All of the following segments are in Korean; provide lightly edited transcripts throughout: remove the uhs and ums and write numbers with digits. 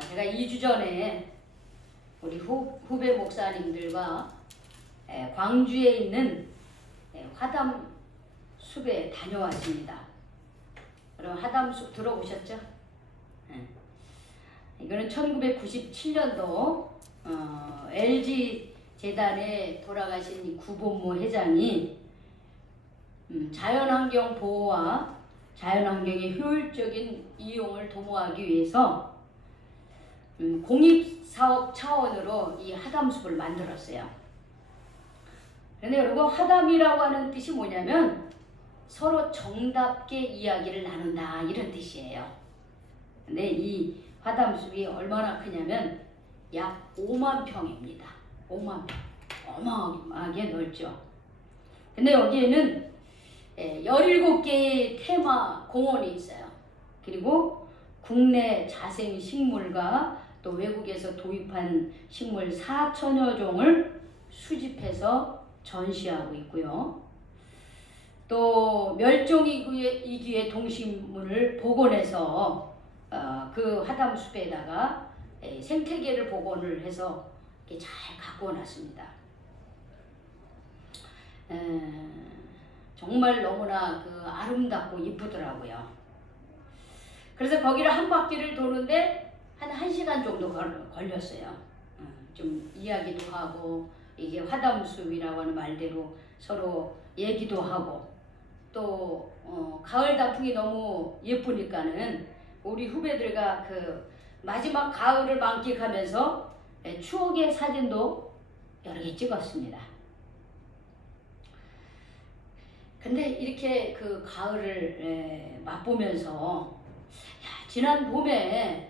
제가 2주 전에 우리 후배 목사님들과 광주에 있는 화담 숲에 다녀왔습니다. 여러분 화담 숲 들어보셨죠? 이거는 1997년도 LG 재단에 돌아가신 구본모 회장이 자연환경 보호와 자연환경의 효율적인 이용을 도모하기 위해서 공익사업 차원으로 이 화담숲을 만들었어요. 그런데 여러분 화담이라고 하는 뜻이 뭐냐면 서로 정답게 이야기를 나눈다 이런 뜻이에요. 근데 이 화담숲이 얼마나 크냐면 약 5만 평입니다. 5만 평. 어마어마하게 넓죠. 근데 여기에는 17개의 테마 공원이 있어요. 그리고 국내 자생 식물과 또 외국에서 도입한 식물 4천여 종을 수집해서 전시하고 있고요. 또 멸종위기의 동식물을 복원해서 그 화담숲에다가 생태계를 복원을 해서 이렇게 잘 갖고 놨습니다. 정말 너무나 아름답고 이쁘더라고요. 그래서 거기를 한 바퀴를 도는데 한 1시간 정도 걸렸어요. 좀 이야기도 하고 이게 화담숲이라고 하는 말대로 서로 얘기도 하고 또 가을 단풍이 너무 예쁘니까는 우리 후배들과 마지막 가을을 만끽하면서 추억의 사진도 여러 개 찍었습니다. 근데 이렇게 가을을 맛보면서 지난 봄에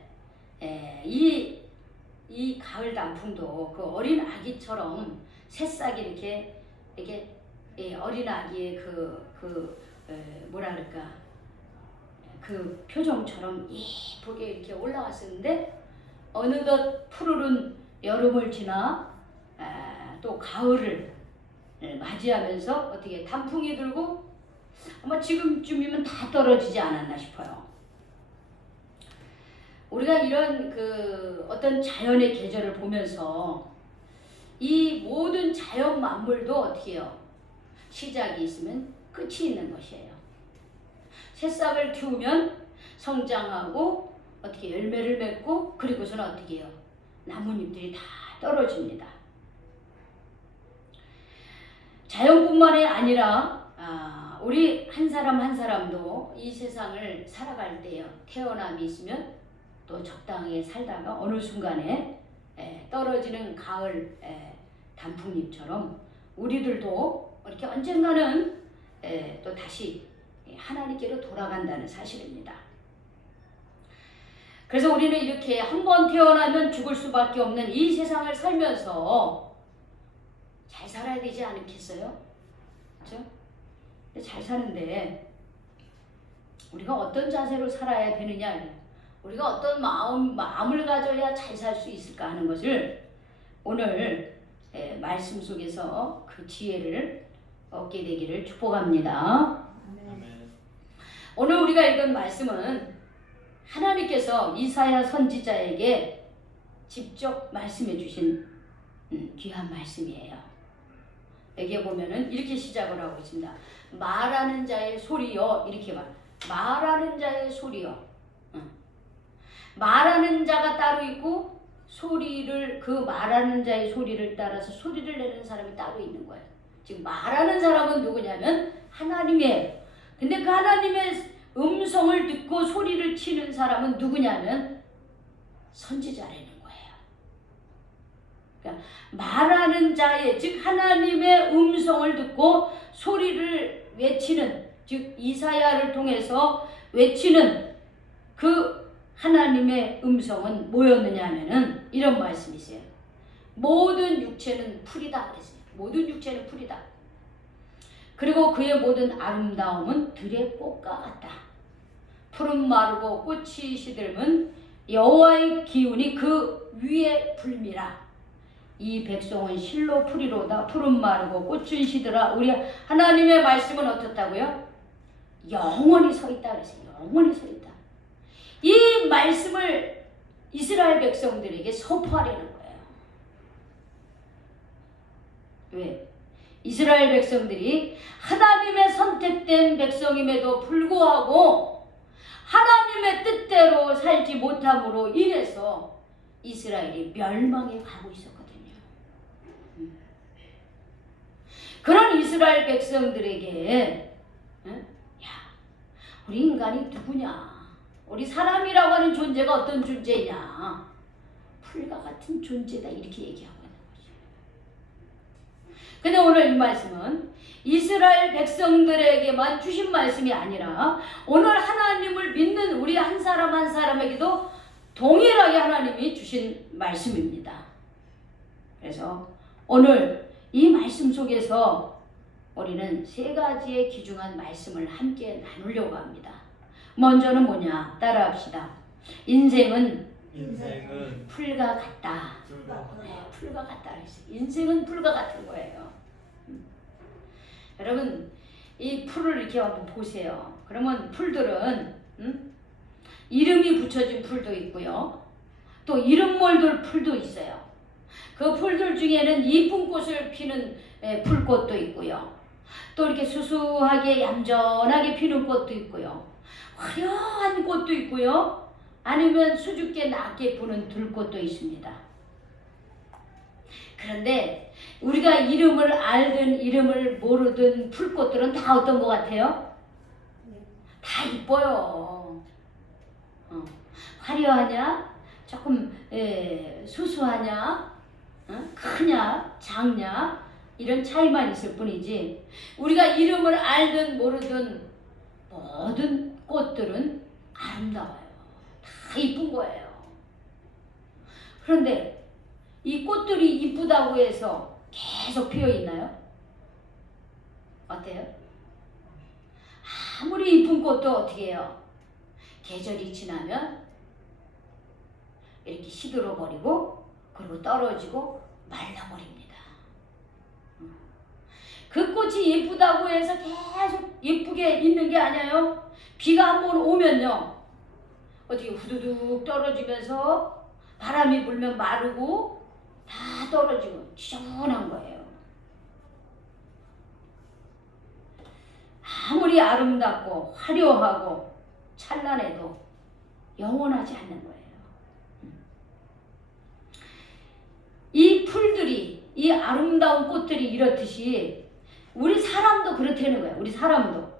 이 가을 단풍도 그 어린 아기처럼 새싹이 이렇게 어린 아기의 뭐라 그럴까 그 표정처럼 예쁘게 이렇게 올라왔었는데 어느덧 푸르른 여름을 지나 또 가을을 맞이하면서 어떻게 단풍이 들고 아마 지금쯤이면 다 떨어지지 않았나 싶어요. 우리가 이런 어떤 자연의 계절을 보면서 이 모든 자연 만물도 어떻게 해요? 시작이 있으면 끝이 있는 것이에요. 새싹을 키우면 성장하고 어떻게 열매를 맺고 그리고서는 어떻게 해요? 나뭇잎들이 다 떨어집니다. 자연뿐만이 아니라 우리 한 사람 한 사람도 이 세상을 살아갈 때요. 태어남이 있으면 또 적당하게 살다가 어느 순간에 떨어지는 가을 단풍잎처럼 우리들도 이렇게 언젠가는 또 다시 하나님께로 돌아간다는 사실입니다. 그래서 우리는 이렇게 한 번 태어나면 죽을 수밖에 없는 이 세상을 살면서 잘 살아야 되지 않겠어요? 그렇죠? 잘 사는데 우리가 어떤 자세로 살아야 되느냐, 우리가 어떤 마음을 가져야 잘 살 수 있을까 하는 것을 오늘 말씀 속에서 그 지혜를 얻게 되기를 축복합니다. 아멘. 오늘 우리가 읽은 말씀은 하나님께서 이사야 선지자에게 직접 말씀해 주신 귀한 말씀이에요. 여기에 보면은 이렇게 시작을 하고 있습니다. 말하는 자의 소리여, 이렇게 말하는 자의 소리여. 말하는 자가 따로 있고 그 말하는 자의 소리를 따라서 소리를 내는 사람이 따로 있는 거예요. 지금 말하는 사람은 누구냐면 하나님이에요. 근데 그 하나님의 음성을 듣고 소리를 치는 사람은 누구냐면 선지자라는 거예요. 그러니까 말하는 자의, 즉 하나님의 음성을 듣고 소리를 외치는, 즉 이사야를 통해서 외치는 그 하나님의 음성은 뭐였느냐 하면은 이런 말씀이세요. 모든 육체는 풀이다 그랬어요. 모든 육체는 풀이다. 그리고 그의 모든 아름다움은 들의 꽃과 같다. 푸른 마르고 꽃이 시들면 여호와의 기운이 그 위에 불미라. 이 백성은 실로 풀이로다. 푸른 마르고 꽃은 시들아. 우리 하나님의 말씀은 어떻다고요? 영원히 서 있다 그랬어요. 영원히 서 있다. 이 말씀을 이스라엘 백성들에게 선포하려는 거예요. 왜? 이스라엘 백성들이 하나님의 선택된 백성임에도 불구하고 하나님의 뜻대로 살지 못함으로 인해서 이스라엘이 멸망에 가고 있었거든요. 그런 이스라엘 백성들에게 야, 우리 인간이 누구냐? 우리 사람이라고 하는 존재가 어떤 존재냐? 풀과 같은 존재다, 이렇게 얘기하고 있는 거죠. 근데 오늘 이 말씀은 이스라엘 백성들에게만 주신 말씀이 아니라 오늘 하나님을 믿는 우리 한 사람 한 사람에게도 동일하게 하나님이 주신 말씀입니다. 그래서 오늘 이 말씀 속에서 우리는 세 가지의 귀중한 말씀을 함께 나누려고 합니다. 먼저는 뭐냐? 따라합시다. 인생은 풀과 같다. 네, 풀과 같다. 인생은 풀과 같은 거예요. 여러분, 이 풀을 이렇게 한번 보세요. 그러면 풀들은 이름이 붙여진 풀도 있고요. 또 이름 몰들 풀도 있어요. 그 풀들 중에는 이쁜 꽃을 피는 풀꽃도 있고요. 또 이렇게 수수하게 얌전하게 피는 꽃도 있고요. 화려한 꽃도 있고요. 아니면 수줍게 낮게 부는 들꽃도 있습니다. 그런데 우리가 이름을 알든 이름을 모르든 풀꽃들은 다 어떤 것 같아요? 다 이뻐요. 화려하냐? 조금 수수하냐? 크냐? 작냐? 이런 차이만 있을 뿐이지 우리가 이름을 알든 모르든 모든 꽃들은 아름다워요. 다 이쁜 거예요. 그런데 이 꽃들이 이쁘다고 해서 계속 피어 있나요? 어때요? 아무리 이쁜 꽃도 어떻게 해요? 계절이 지나면 이렇게 시들어 버리고 그리고 떨어지고 말라버립니다. 그 꽃이 예쁘다고 해서 계속 예쁘게 있는 게 아니에요. 비가 한번 오면요 어떻게 후두둑 떨어지면서 바람이 불면 마르고 다 떨어지고 지저분한 거예요. 아무리 아름답고 화려하고 찬란해도 영원하지 않는 거예요. 이 풀들이, 이 아름다운 꽃들이 이렇듯이 우리 사람도 그렇다는 거예요. 우리 사람도.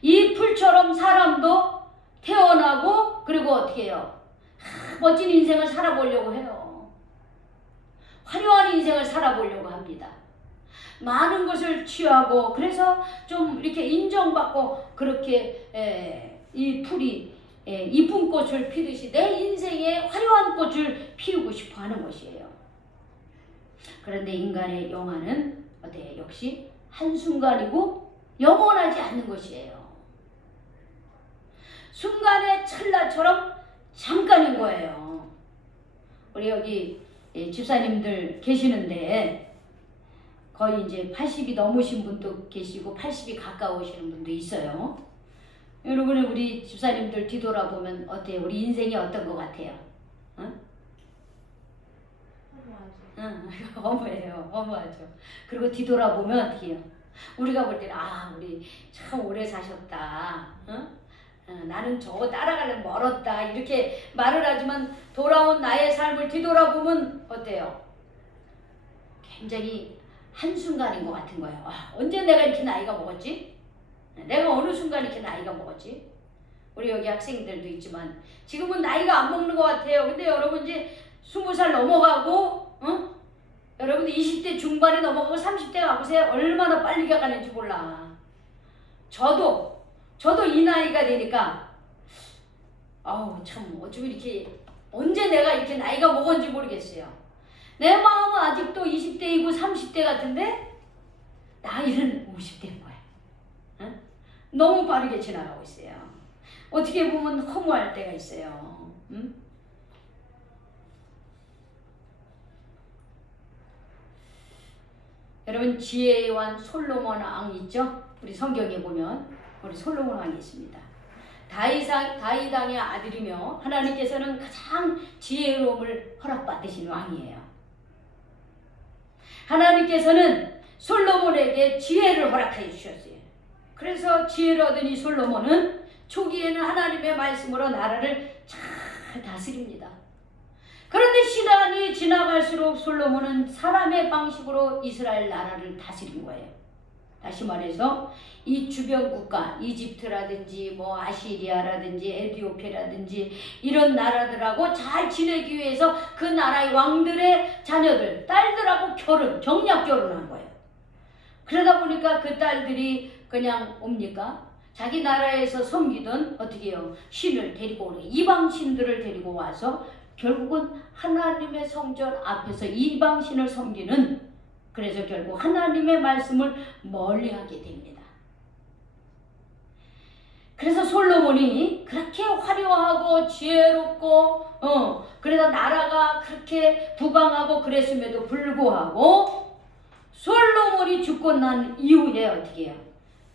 이 풀처럼 사람도 태어나고 그리고 어떻게 해요? 멋진 인생을 살아보려고 해요. 화려한 인생을 살아보려고 합니다. 많은 것을 취하고 그래서 좀 이렇게 인정받고 그렇게 이 풀이 이쁜 꽃을 피듯이 내 인생에 화려한 꽃을 피우고 싶어 하는 것이에요. 그런데 인간의 영화는 어때요? 역시 한순간이고 영원하지 않는 것이에요. 순간의 찰나처럼 잠깐인 거예요. 우리 여기 집사님들 계시는데 거의 이제 80이 넘으신 분도 계시고 80이 가까우시는 분도 있어요. 여러분 우리 집사님들 뒤돌아보면 어때요? 우리 인생이 어떤 것 같아요? 응? 허무해요. 허무하죠. 그리고 뒤돌아보면 어떻게 해요? 우리가 볼 때는 우리 참 오래 사셨다. 응? 나는 저거 따라가려면 멀었다. 이렇게 말을 하지만 돌아온 나의 삶을 뒤돌아보면 어때요? 굉장히 한순간인 것 같은 거예요. 언제 내가 이렇게 나이가 먹었지? 내가 어느 순간 이렇게 나이가 먹었지? 우리 여기 학생들도 있지만 지금은 나이가 안 먹는 것 같아요. 근데 여러분 이제 20살 넘어가고 여러분들 20대 중반에 넘어가고 30대 가보세요. 얼마나 빨리 가는지 몰라. 저도 이 나이가 되니까 참 어쩜 이렇게 언제 내가 이렇게 나이가 먹었는지 모르겠어요. 내 마음은 아직도 20대이고 30대 같은데 나이는 50대인 거야. 너무 빠르게 지나가고 있어요. 어떻게 보면 허무할 때가 있어요. 여러분 지혜의 왕 솔로몬 왕 있죠? 우리 성경에 보면 우리 솔로몬 왕이 있습니다. 다윗왕의 아들이며 하나님께서는 가장 지혜로움을 허락받으신 왕이에요. 하나님께서는 솔로몬에게 지혜를 허락해 주셨어요. 그래서 지혜를 얻은 이 솔로몬은 초기에는 하나님의 말씀으로 나라를 잘 다스립니다. 그런데 시간이 지나갈수록 솔로몬은 사람의 방식으로 이스라엘 나라를 다스린 거예요. 다시 말해서 이 주변 국가, 이집트라든지 뭐 아시리아라든지 에티오피아라든지 이런 나라들하고 잘 지내기 위해서 그 나라의 왕들의 자녀들, 딸들하고 정략 결혼한 거예요. 그러다 보니까 그 딸들이 그냥 옵니까? 자기 나라에서 섬기던 어떻게 해요? 신을 데리고 오는 이방 신들을 데리고 와서 결국은 하나님의 성전 앞에서 이방 신을 섬기는, 그래서 결국 하나님의 말씀을 멀리하게 됩니다. 그래서 솔로몬이 그렇게 화려하고 지혜롭고 그래서 나라가 그렇게 부강하고 그랬음에도 불구하고 솔로몬이 죽고 난 이후에 어떻게 해요?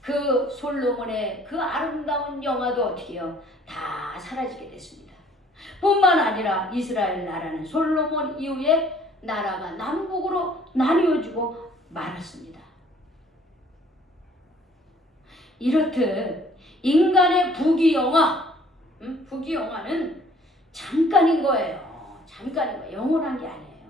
그 솔로몬의 그 아름다운 영화도 어떻게 해요? 다 사라지게 됐습니다. 뿐만 아니라 이스라엘 나라는 솔로몬 이후에 나라가 남북으로 나뉘어지고 말았습니다. 이렇듯 인간의 부귀영화, 부귀영화는 잠깐인 거예요. 잠깐인 거예요. 영원한 게 아니에요.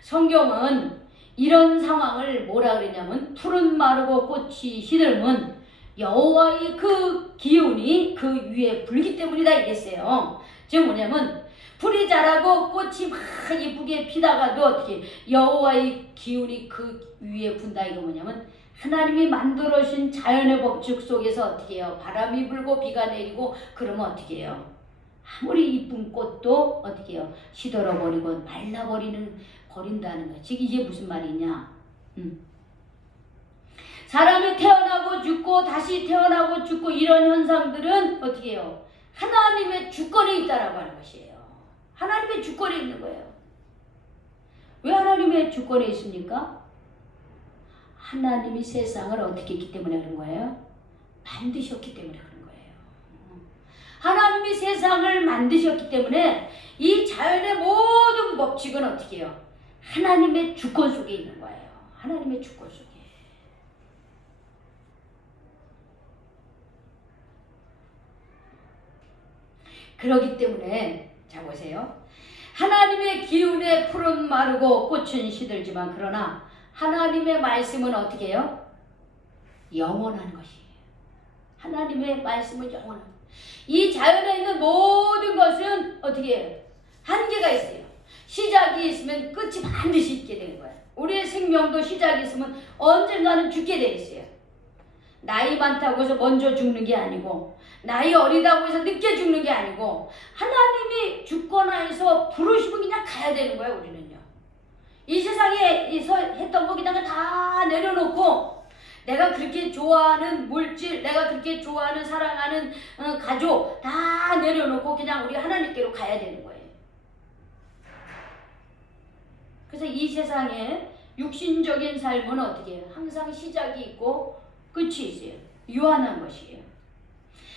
성경은 이런 상황을 뭐라 그랬냐면 푸른 마르고 꽃이 시들면 여호와의 그 기운이 그 위에 불기 때문이다 이랬어요. 즉 뭐냐면 풀이 자라고 꽃이 막 예쁘게 피다가도 어떻게 여호와의 기운이 그 위에 분다. 이거 뭐냐면 하나님이 만들어주신 자연의 법칙 속에서 어떻게 해요? 바람이 불고 비가 내리고 그러면 어떻게 해요? 아무리 이쁜 꽃도 어떻게 해요? 시들어버리고 버린다는 거예요. 즉 이게 무슨 말이냐? 사람이 태어나고 죽고 다시 태어나고 죽고 이런 현상들은 어떻게 해요? 하나님의 주권에 있다라고 하는 것이에요. 하나님의 주권에 있는 거예요. 왜 하나님의 주권에 있습니까? 하나님이 세상을 어떻게 했기 때문에 그런 거예요? 만드셨기 때문에 그런 거예요. 하나님이 세상을 만드셨기 때문에 이 자연의 모든 법칙은 어떻게 해요? 하나님의 주권 속에 있는 거예요. 하나님의 주권 속에. 그렇기 때문에 자 보세요. 하나님의 기운에 풀은 마르고 꽃은 시들지만 그러나 하나님의 말씀은 어떻게 해요? 영원한 것이에요. 하나님의 말씀은 영원한 것이에요. 이 자연에 있는 모든 것은 어떻게 해요? 한계가 있어요. 시작이 있으면 끝이 반드시 있게 되는 거예요. 우리의 생명도 시작이 있으면 언젠가는 죽게 돼 있어요. 나이 많다고 해서 먼저 죽는 게 아니고 나이 어리다고 해서 늦게 죽는 게 아니고 하나님이 주권하에서 부르시면 그냥 가야 되는 거예요. 우리는요. 이 세상에서 했던 거 그냥 다 내려놓고 내가 그렇게 좋아하는 물질, 내가 그렇게 좋아하는 사랑하는 가족 다 내려놓고 그냥 우리 하나님께로 가야 되는 거예요. 그래서 이 세상에 육신적인 삶은 어떻게 해요? 항상 시작이 있고 끝이 있어요. 유한한 것이에요.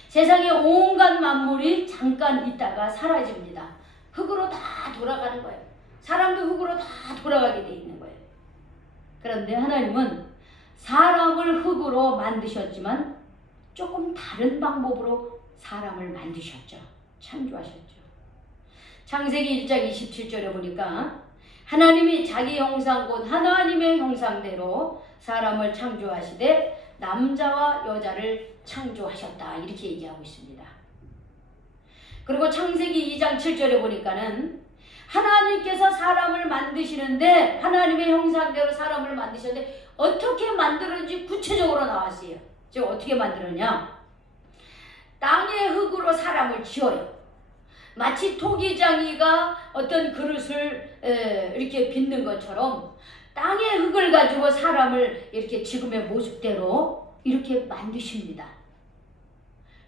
세상에 온갖 만물이 잠깐 있다가 사라집니다. 흙으로 다 돌아가는 거예요. 사람도 흙으로 다 돌아가게 돼 있는 거예요. 그런데 하나님은 사람을 흙으로 만드셨지만 조금 다른 방법으로 사람을 만드셨죠. 창조하셨죠. 창세기 1장 27절에 보니까 하나님이 자기 형상 곧 하나님의 형상대로 사람을 창조하시되 남자와 여자를 창조하셨다 이렇게 얘기하고 있습니다. 그리고 창세기 2장 7절에 보니까는 하나님께서 사람을 만드시는데 하나님의 형상대로 사람을 만드셨는데 어떻게 만들었는지 구체적으로 나왔어요. 즉 어떻게 만들었냐? 땅의 흙으로 사람을 지어요. 마치 토기장이가 어떤 그릇을 이렇게 빚는 것처럼 땅의 흙을 가지고 사람을 이렇게 지금의 모습대로 이렇게 만드십니다.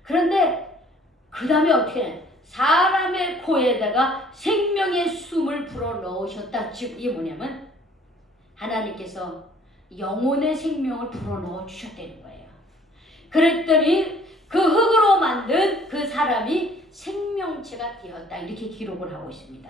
그런데 그 다음에 어떻게 해요? 사람의 코에다가 생명의 숨을 불어 넣으셨다. 즉 이게 뭐냐면 하나님께서 영혼의 생명을 불어 넣어 주셨다는 거예요. 그랬더니 그 되었다. 이렇게 기록을 하고 있습니다.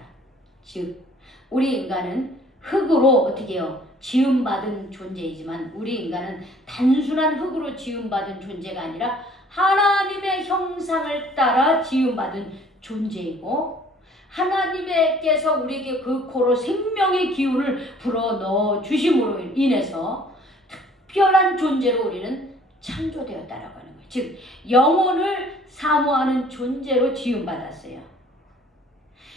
즉 우리 인간은 흙으로 어떻게 해요? 지음받은 존재이지만 우리 인간은 단순한 흙으로 지음받은 존재가 아니라 하나님의 형상을 따라 지음받은 존재이고 하나님께서 우리에게 그 코로 생명의 기운을 불어넣어 주심으로 인해서 특별한 존재로 우리는 창조되었다라고 하는 거예요. 즉 영혼을 사모하는 존재로 지음받았어요.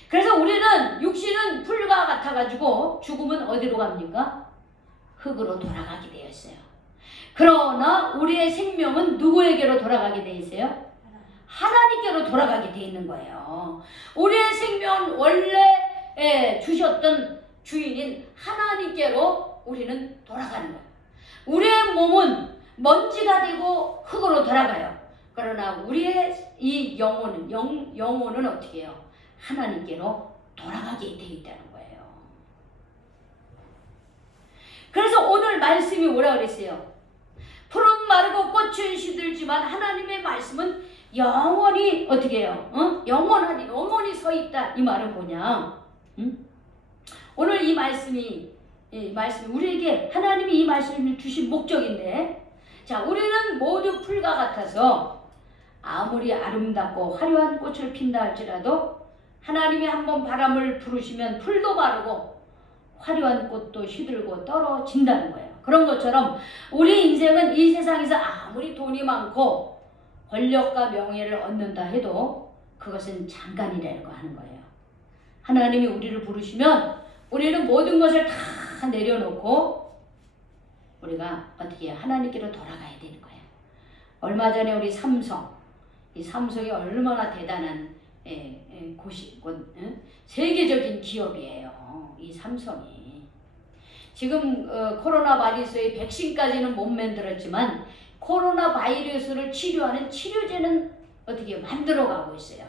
그래서 우리는 육신은 풀과 같아가지고 죽으면 어디로 갑니까? 흙으로 돌아가게 되어 있어요. 그러나 우리의 생명은 누구에게로 돌아가게 되어 있어요? 하나님께로 돌아가게 되어 있는 거예요. 우리의 생명은 원래 주셨던 주인인 하나님께로 우리는 돌아가는 거예요. 우리의 몸은 먼지가 되고 흙으로 돌아가요. 그러나 우리의 이 영혼은 어떻게 해요? 하나님께로 돌아가게 되어 있다는 거예요. 그래서 오늘 말씀이 뭐라 그랬어요? 풀은 마르고 꽃은 시들지만 하나님의 말씀은 영원히 어떻게 해요? 영원히 서 있다. 이 말은 뭐냐? 오늘 이 말씀이 우리에게 하나님이 이 말씀을 주신 목적인데, 자, 우리는 모두 풀과 같아서 아무리 아름답고 화려한 꽃을 핀다 할지라도 하나님이 한번 바람을 부르시면 풀도 마르고 화려한 꽃도 시들고 떨어진다는 거예요. 그런 것처럼 우리 인생은 이 세상에서 아무리 돈이 많고 권력과 명예를 얻는다 해도 그것은 잠깐이라는 거 하는 거예요. 하나님이 우리를 부르시면 우리는 모든 것을 다 내려놓고 우리가 어떻게 하나님께로 돌아가야 되는 거예요. 얼마 전에 우리 이 삼성이 얼마나 대단한 세계적인 기업이에요. 이 삼성이. 지금 코로나 바이러스의 백신까지는 못 만들었지만 코로나 바이러스를 치료하는 치료제는 어떻게 만들어가고 있어요.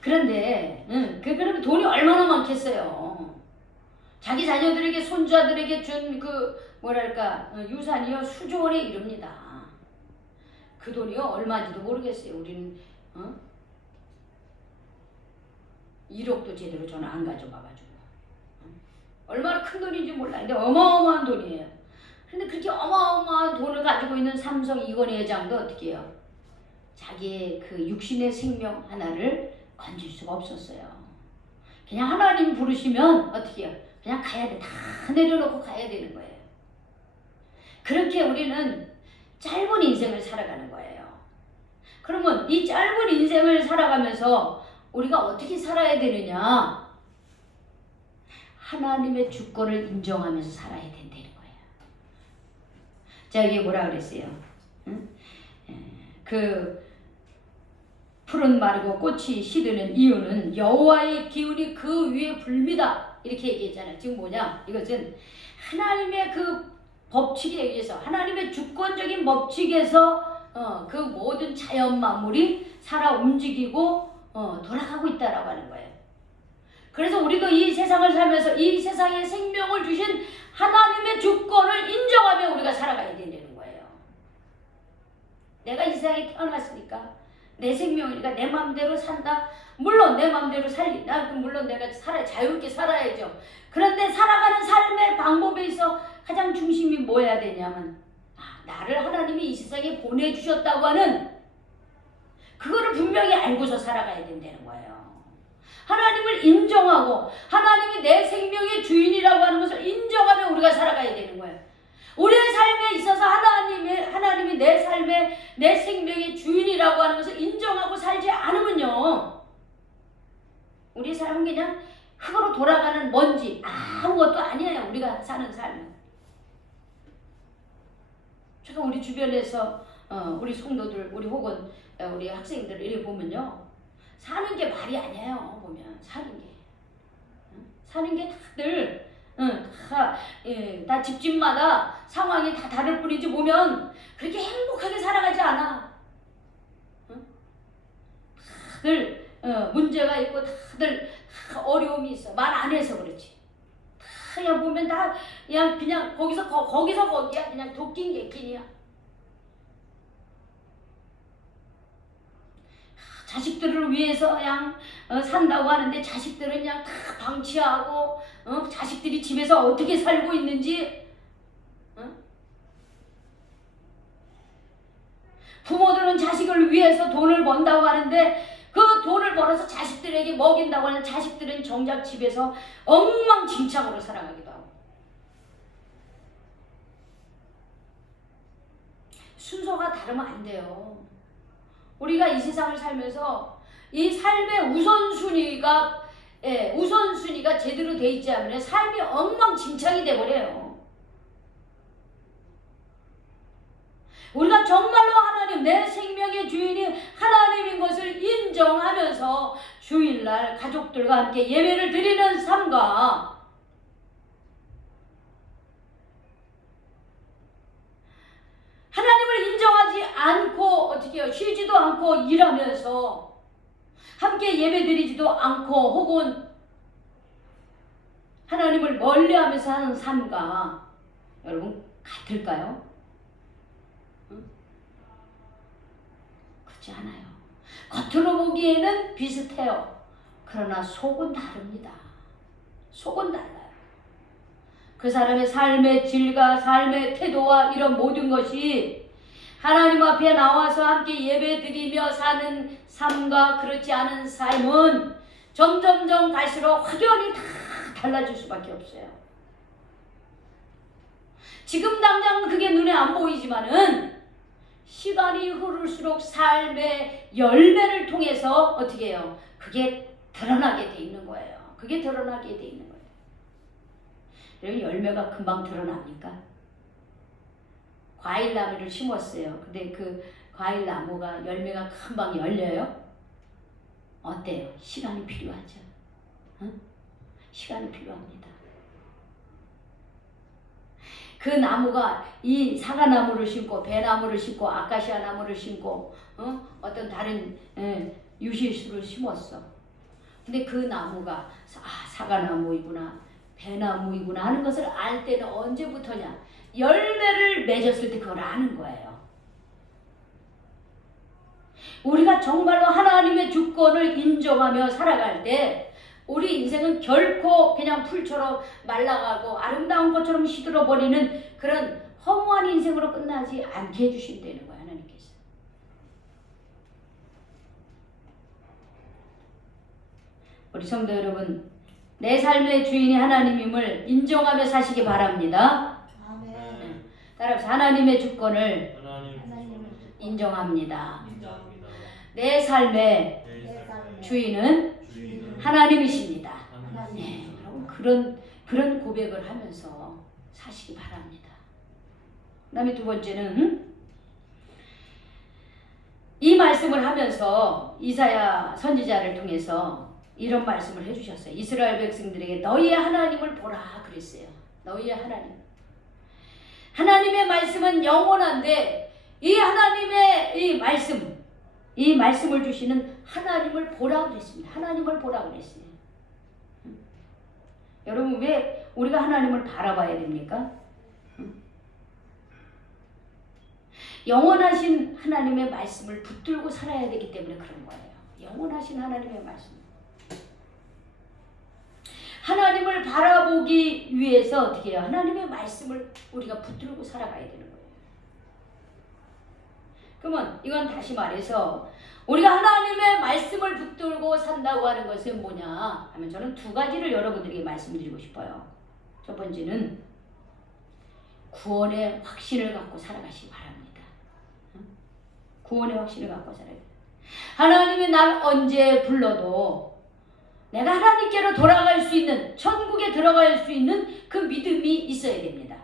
그런데 그러면 돈이 얼마나 많겠어요. 자기 자녀들에게 손자들에게 준 유산이요 수조 원에 이릅니다. 그 돈이요 얼마인지도 모르겠어요. 우리는 1억도 제대로 저는 안 가져가가지고 얼마나 큰 돈인지 몰라요. 근데 어마어마한 돈이에요. 근데 그렇게 어마어마한 돈을 가지고 있는 삼성 이건희 회장도 어떻게 해요? 자기의 그 육신의 생명 하나를 건질 수가 없었어요. 그냥 하나님 부르시면 어떻게 해요? 그냥 가야 돼. 다 내려놓고 가야 되는 거예요. 그렇게 우리는 짧은 인생을 살아가는 거예요. 그러면 이 짧은 인생을 살아가면서 우리가 어떻게 살아야 되느냐? 하나님의 주권을 인정하면서 살아야 된다는 거예요. 자, 이게 뭐라 그랬어요? 풀은 마르고 꽃이 시드는 이유는 여호와의 기운이 그 위에 불미다. 이렇게 얘기했잖아요. 지금 뭐냐? 이것은 하나님의 그 법칙에 의해서 하나님의 주권적인 법칙에서 그 모든 자연 만물이 살아 움직이고 돌아가고 있다라고 하는 거예요. 그래서 우리도 이 세상을 살면서 이 세상에 생명을 주신 하나님의 주권을 인정하며 우리가 살아가야 된다는 거예요. 내가 이 세상에 태어났으니까 내 생명이니까 내 마음대로 산다. 물론 내 마음대로 물론 내가 자유롭게 살아야죠. 그런데 살아가는 삶의 방법에 있어 가장 중심이 뭐여야 되냐면 나를 하나님이 이 세상에 보내주셨다고 하는 그거를 분명히 알고서 살아가야 된다는 거예요. 하나님을 인정하고 하나님이 내 생명의 주인이라고 하는 것을 인정하며 우리가 살아가야 되는 거예요. 우리의 삶에 있어서 하나님이 내 삶의 내 생명의 주인이라고 하는 것을 인정하고 살지 않으면요, 우리의 삶은 그냥 흙으로 돌아가는 먼지 아무것도 아니에요. 우리가 사는 삶은. 제가 우리 주변에서 우리 성도들 혹은 우리 학생들 이렇게 보면요, 사는 게 말이 아니에요. 보면 사는 게 다들 다 집집마다 상황이 다 다를 뿐이지 보면 그렇게 행복하게 살아가지 않아. 다들 문제가 있고 다들 다 어려움이 있어. 말 안 해서 그렇지. 그냥 보면 다 그냥 거기서 거기야. 그냥 도끼인 객긴이야. 자식들을 위해서 그냥 산다고 하는데 자식들은 그냥 다 방치하고 자식들이 집에서 어떻게 살고 있는지 부모들은 자식을 위해서 돈을 번다고 하는데 그 돈을 벌어서 자식들에게 먹인다고 하는 자식들은 정작 집에서 엉망진창으로 살아가기도 하고 순서가 다르면 안 돼요. 우리가 이 세상을 살면서 이 삶의 우선순위가 제대로 돼 있지 않으면 삶이 엉망진창이 돼버려요. 우리가 정말로 하나님, 내 생명의 주인이 하나님인 것을 인정하면서 주일날 가족들과 함께 예배를 드리는 삶과 하나님을 인정하지 않고 어떻게 해요? 쉬지도 않고 일하면서 함께 예배드리지도 않고 혹은 하나님을 멀리하면서 하는 삶과 여러분 같을까요? 그렇지 않아요. 겉으로 보기에는 비슷해요. 그러나 속은 다릅니다. 속은 달라요. 그 사람의 삶의 질과 삶의 태도와 이런 모든 것이 하나님 앞에 나와서 함께 예배드리며 사는 삶과 그렇지 않은 삶은 점점점 갈수록 확연히 다 달라질 수밖에 없어요. 지금 당장 그게 눈에 안 보이지만은 시간이 흐를수록 삶의 열매를 통해서 어떻게 해요? 그게 드러나게 돼 있는 거예요. 그게 드러나게 돼 있는 거예요. 여러분 열매가 금방 드러납니까? 과일나무를 심었어요. 근데 그 과일나무가 열매가 금방 열려요? 어때요? 시간이 필요하죠. 응? 시간이 필요합니다. 그 나무가 이 사과나무를 심고 배나무를 심고 아카시아 나무를 심고 어떤 다른 유실수를 심었어. 근데 그 나무가 사과나무이구나 배나무이구나 하는 것을 알 때는 언제부터냐? 열매를 맺었을 때 그걸 아는 거예요. 우리가 정말로 하나님의 주권을 인정하며 살아갈 때 우리 인생은 결코 그냥 풀처럼 말라가고 아름다운 것처럼 시들어버리는 그런 허무한 인생으로 끝나지 않게 해주신다는 거예요. 하나님께서. 우리 성도 여러분, 내 삶의 주인이 하나님임을 인정하며 사시기 바랍니다. 아멘. 따라서 하나님의 주권을 인정합니다. 내 삶의 주인은 하나님이십니다. 네, 그런 고백을 하면서 사시기 바랍니다. 그 다음에 두 번째는 이 말씀을 하면서 이사야 선지자를 통해서 이런 말씀을 해주셨어요. 이스라엘 백성들에게 너희의 하나님을 보라 그랬어요. 너희의 하나님. 하나님의 말씀은 영원한데 이 하나님의 이 말씀을 주시는 하나님을 보라 그랬습니다. 하나님을 보라 그랬어요. 여러분 왜 우리가 하나님을 바라봐야 됩니까? 영원하신 하나님의 말씀을 붙들고 살아야 되기 때문에 그런 거예요. 영원하신 하나님의 말씀. 하나님을 바라보기 위해서 어떻게 해요? 하나님의 말씀을 우리가 붙들고 살아가야 되는 거예요. 그러면 이건 다시 말해서 우리가 하나님의 말씀을 붙들고 산다고 하는 것은 뭐냐 하면 저는 두 가지를 여러분들에게 말씀드리고 싶어요. 첫 번째는 구원의 확신을 갖고 살아가시기 바랍니다. 구원의 확신을 갖고 살아야 돼요. 하나님이 날 언제 불러도 내가 하나님께로 돌아갈 수 있는, 천국에 들어갈 수 있는 그 믿음이 있어야 됩니다.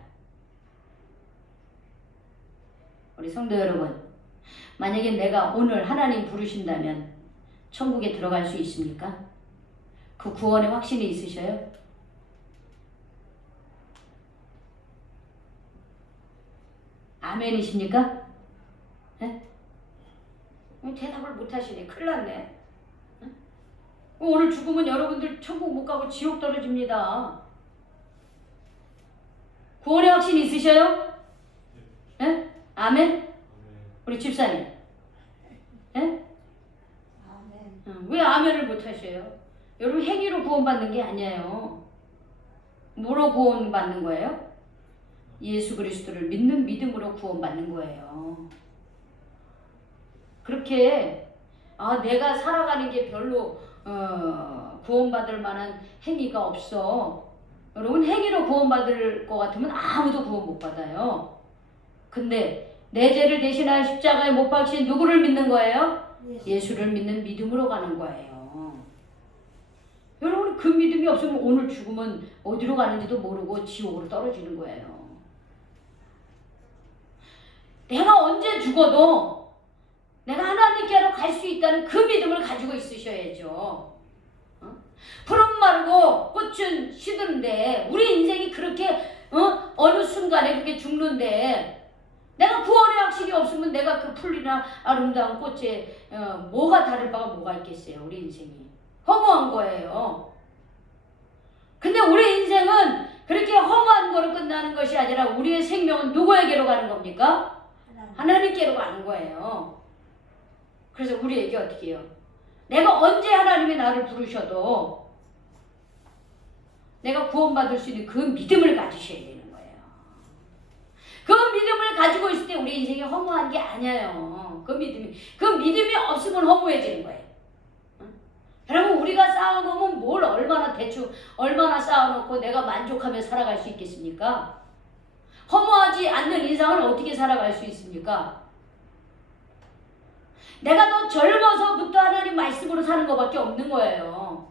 우리 성도 여러분, 만약에 내가 오늘 하나님 부르신다면 천국에 들어갈 수 있습니까? 그 구원의 확신이 있으셔요? 아멘이십니까? 네? 대답을 못하시네. 큰일 났네. 오늘 죽으면 여러분들 천국 못 가고 지옥 떨어집니다. 구원의 확신 있으셔요? 예? 아멘? 우리 집사님. 예? 아멘. 왜 아멘을 못 하셔요? 여러분 행위로 구원받는 게 아니에요. 뭐로 구원받는 거예요? 예수 그리스도를 믿는 믿음으로 구원받는 거예요. 그렇게 내가 살아가는 게 별로 구원받을 만한 행위가 없어. 여러분 행위로 구원받을 것 같으면 아무도 구원 못 받아요. 근데 내 죄를 대신하여 십자가에 못 박힌 누구를 믿는 거예요? 예수를 믿는 믿음으로 가는 거예요. 여러분 그 믿음이 없으면 오늘 죽으면 어디로 가는지도 모르고 지옥으로 떨어지는 거예요. 내가 언제 죽어도 내가 하나님께로 갈 수 있다는 그 믿음을 가지고 있으셔야죠. 푸른 마르고 꽃은 시드는데 우리 인생이 그렇게 어느 순간에 그렇게 죽는데 내가 구원의 확신이 없으면 내가 그 풀리나 아름다운 꽃에 뭐가 다를 바가 뭐가 있겠어요. 우리 인생이 허무한 거예요. 근데 우리 인생은 그렇게 허무한 거로 끝나는 것이 아니라 우리의 생명은 누구에게로 가는 겁니까? 하나님께로 가는 거예요. 그래서 우리에게 어떻게 해요? 내가 언제 하나님이 나를 부르셔도 내가 구원받을 수 있는 그 믿음을 가지셔야 되는 거예요. 그 믿음을 가지고 있을 때 우리 인생이 허무한 게 아니에요. 그 믿음이 없으면 허무해지는 거예요. 여러분 우리가 쌓아놓으면 뭘 얼마나 쌓아놓고 내가 만족하며 살아갈 수 있겠습니까? 허무하지 않는 인생을 어떻게 살아갈 수 있습니까? 내가 더 젊어서부터 하나님 말씀으로 사는 것밖에 없는 거예요.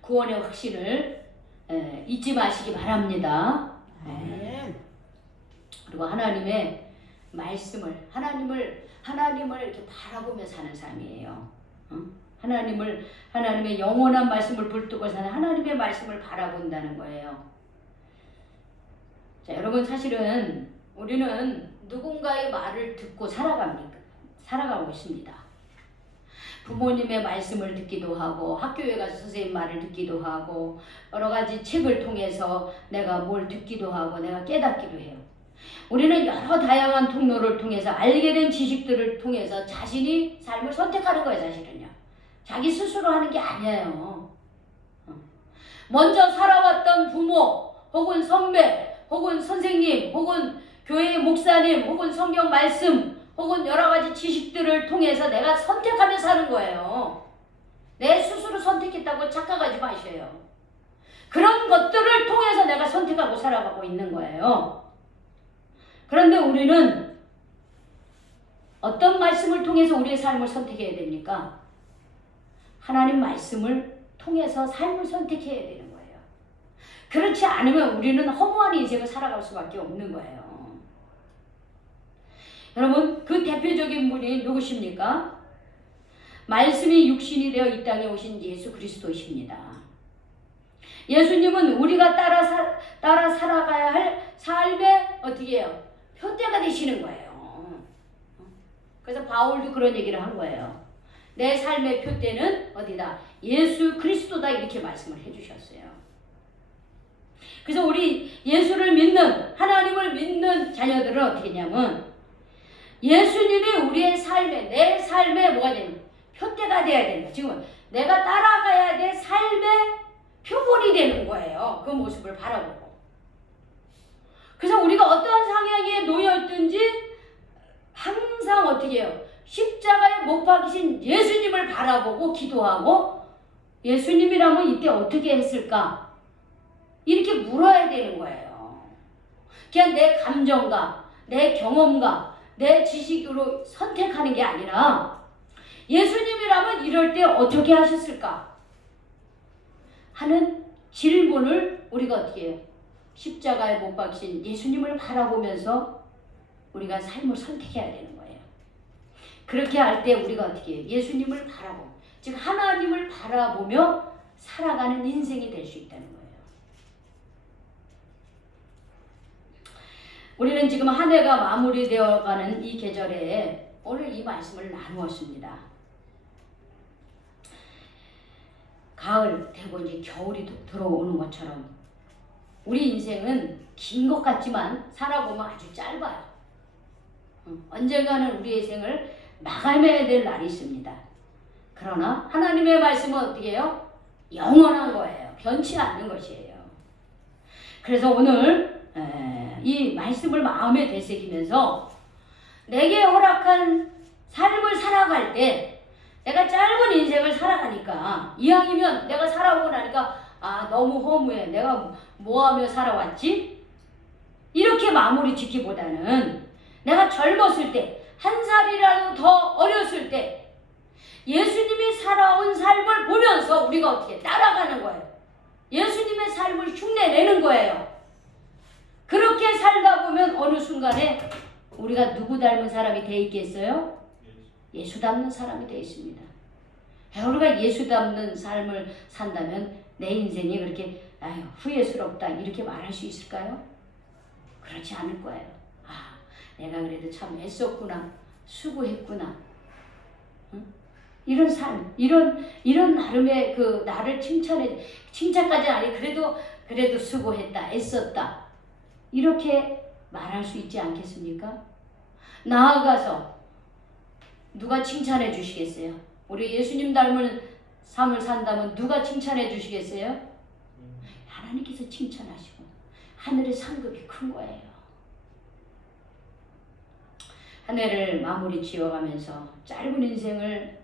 구원의 확신을 잊지 마시기 바랍니다. 그리고 하나님의 말씀을 하나님을 이렇게 바라보며 사는 삶이에요. 하나님의 영원한 말씀을 불뜨고 사는 하나님의 말씀을 바라본다는 거예요. 자, 여러분 사실은 우리는 누군가의 말을 듣고 살아가고 있습니다. 부모님의 말씀을 듣기도 하고 학교에 가서 선생님 말을 듣기도 하고 여러 가지 책을 통해서 내가 뭘 듣기도 하고 내가 깨닫기도 해요. 우리는 여러 다양한 통로를 통해서 알게 된 지식들을 통해서 자신이 삶을 선택하는 거예요. 사실은요. 자기 스스로 하는 게 아니에요. 먼저 살아왔던 부모 혹은 선배 혹은 선생님 혹은 교회 목사님 혹은 성경 말씀 혹은 여러 가지 지식들을 통해서 내가 선택하며 사는 거예요. 내 스스로 선택했다고 착각하지 마셔요. 그런 것들을 통해서 내가 선택하고 살아가고 있는 거예요. 그런데 우리는 어떤 말씀을 통해서 우리의 삶을 선택해야 됩니까? 하나님 말씀을 통해서 삶을 선택해야 되는 거예요. 그렇지 않으면 우리는 허무한 인생을 살아갈 수밖에 없는 거예요. 여러분 그 대표적인 분이 누구십니까? 말씀이 육신이 되어 이 땅에 오신 예수 그리스도이십니다. 예수님은 우리가 따라 살아가야 할 삶의 어떻게 해요? 표대가 되시는 거예요. 그래서 바울도 그런 얘기를 한 거예요. 내 삶의 표대는 어디다? 예수 그리스도다 이렇게 말씀을 해주셨어요. 그래서 우리 예수를 믿는 하나님을 믿는 자녀들은 어떻게 했냐면 예수님이 우리의 삶에 내 삶에 뭐가 되는 표대가 돼야 되는 거예요. 지금 내가 따라가야 될 삶의 표본이 되는 거예요. 그 모습을 바라보고. 그래서 우리가 어떠한 상황에 놓여 있든지 항상 어떻게 해요? 십자가에 못 박히신 예수님을 바라보고 기도하고 예수님이라면 이때 어떻게 했을까? 이렇게 물어야 되는 거예요. 그냥 내 감정과 내 경험과 내 지식으로 선택하는 게 아니라 예수님이라면 이럴 때 어떻게 하셨을까? 하는 질문을 우리가 어떻게 해요? 십자가에 못 박히신 예수님을 바라보면서 우리가 삶을 선택해야 되는 거예요. 그렇게 할 때 우리가 어떻게 해요? 예수님을 바라보고 즉 하나님을 바라보며 살아가는 인생이 될 수 있다는 거예요. 우리는 지금 한 해가 마무리되어가는 이 계절에 오늘 이 말씀을 나누었습니다. 가을 되고 이제 겨울이 들어오는 것처럼 우리 인생은 긴 것 같지만 살아보면 아주 짧아요. 언젠가는 우리의 생을 마감해야 될 날이 있습니다. 그러나 하나님의 말씀은 어떻게 해요? 영원한 거예요. 변치 않는 것이에요. 그래서 오늘 이 말씀을 마음에 되새기면서 내게 허락한 삶을 살아갈 때 내가 짧은 인생을 살아가니까 이왕이면 내가 살아오고 나니까 너무 허무해. 내가 뭐하며 살아왔지? 이렇게 마무리 짓기보다는 내가 젊었을 때, 한 살이라도 더 어렸을 때 예수님이 살아온 삶을 보면서 우리가 어떻게 따라가는 거예요. 예수님의 삶을 흉내내는 거예요. 그렇게 살다 보면 어느 순간에 우리가 누구 닮은 사람이 돼 있겠어요? 예수 닮는 사람이 돼 있습니다. 우리가 예수 닮는 삶을 산다면 내 인생이 그렇게 후회스럽다 이렇게 말할 수 있을까요? 그렇지 않을 거예요. 내가 그래도 참 애썼구나, 수고했구나. 이런 삶, 이런 나름의 그 나를 칭찬까지는 아니 그래도 수고했다, 애썼다 이렇게 말할 수 있지 않겠습니까? 나아가서 누가 칭찬해 주시겠어요? 우리 예수님 닮은 삶을 산다면 누가 칭찬해 주시겠어요? 하나님께서 칭찬하시고 하늘의 상급이 큰 거예요. 한 해를 마무리 지어가면서 짧은 인생을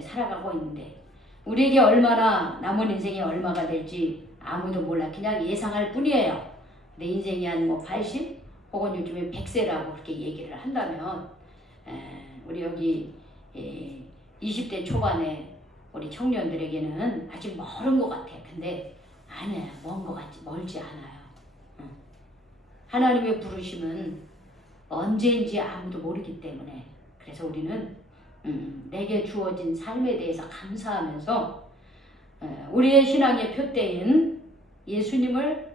살아가고 있는데 우리에게 얼마나 남은 인생이 얼마가 될지 아무도 몰라. 그냥 예상할 뿐이에요. 내 인생이 한 80 혹은 요즘에 100세라고 그렇게 얘기를 한다면 우리 여기 20대 초반에 우리 청년들에게는 아직 멀은 것 같아. 근데 아니야, 먼 것 같지, 멀지 않아요. 하나님의 부르심은 언제인지 아무도 모르기 때문에 그래서 우리는 내게 주어진 삶에 대해서 감사하면서 우리의 신앙의 표대인 예수님을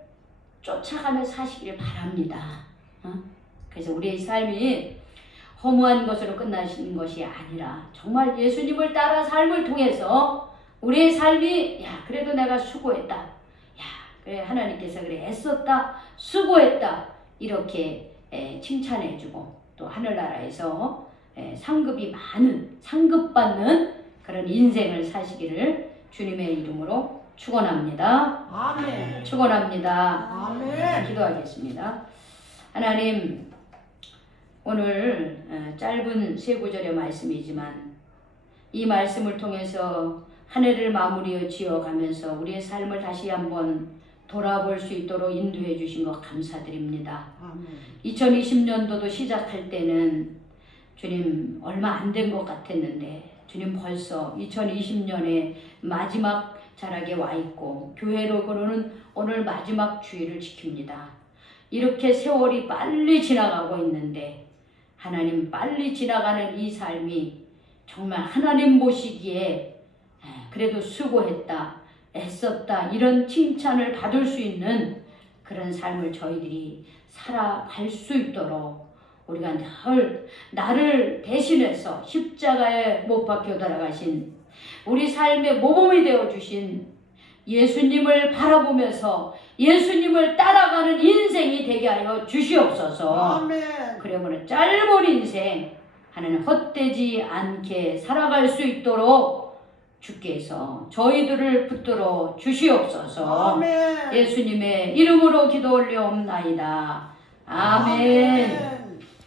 쫓아가며 사시기를 바랍니다. 그래서 우리의 삶이 허무한 것으로 끝나시는 것이 아니라 정말 예수님을 따라 삶을 통해서 우리의 삶이 그래도 내가 수고했다. 그래 하나님께서 그래 애썼다, 수고했다 이렇게 칭찬해주고 또 하늘나라에서 상급받는 그런 인생을 사시기를 주님의 이름으로 축원합니다. 아멘. 축원합니다. 아멘. 기도하겠습니다. 하나님, 오늘 짧은 세 구절의 말씀이지만 이 말씀을 통해서 한 해를 마무리 지어가면서 우리의 삶을 다시 한번 돌아볼 수 있도록 인도해 주신 것 감사드립니다. 아멘. 2020년도도 시작할 때는 주님 얼마 안 된 것 같았는데 주님 벌써 2020년의 마지막 자락에 와 있고 교회로 그러는 오늘 마지막 주일을 지킵니다. 이렇게 세월이 빨리 지나가고 있는데 하나님 빨리 지나가는 이 삶이 정말 하나님 보시기에 그래도 수고했다, 애썼다 이런 칭찬을 받을 수 있는 그런 삶을 저희들이 살아갈 수 있도록 우리가 늘 나를 대신해서 십자가에 못 박혀 돌아가신 우리 삶의 모범이 되어주신 예수님을 바라보면서 예수님을 따라가는 인생이 되게 하여 주시옵소서. 아멘. 그러므로 짧은 인생 하나님 헛되지 않게 살아갈 수 있도록 주께서 저희들을 붙들어 주시옵소서. 아멘. 예수님의 이름으로 기도 올려옵나이다. 아멘. 아멘.